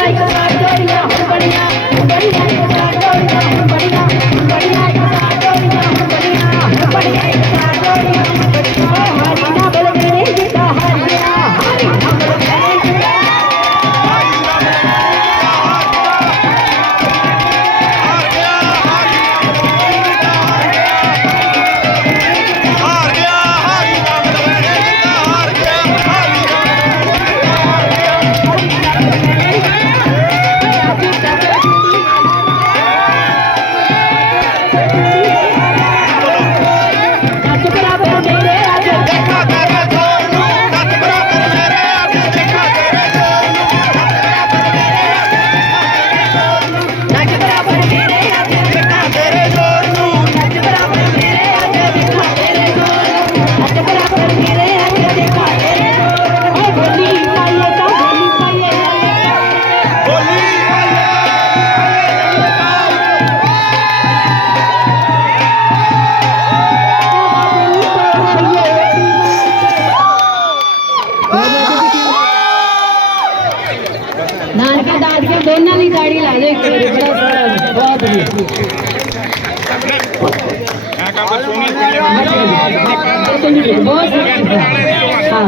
बढ़िया बढ़िया बढ़िया बढ़िया ધાન કા દાદ કે બેના ની ગાડી લાજે बहुत बहुत हाँ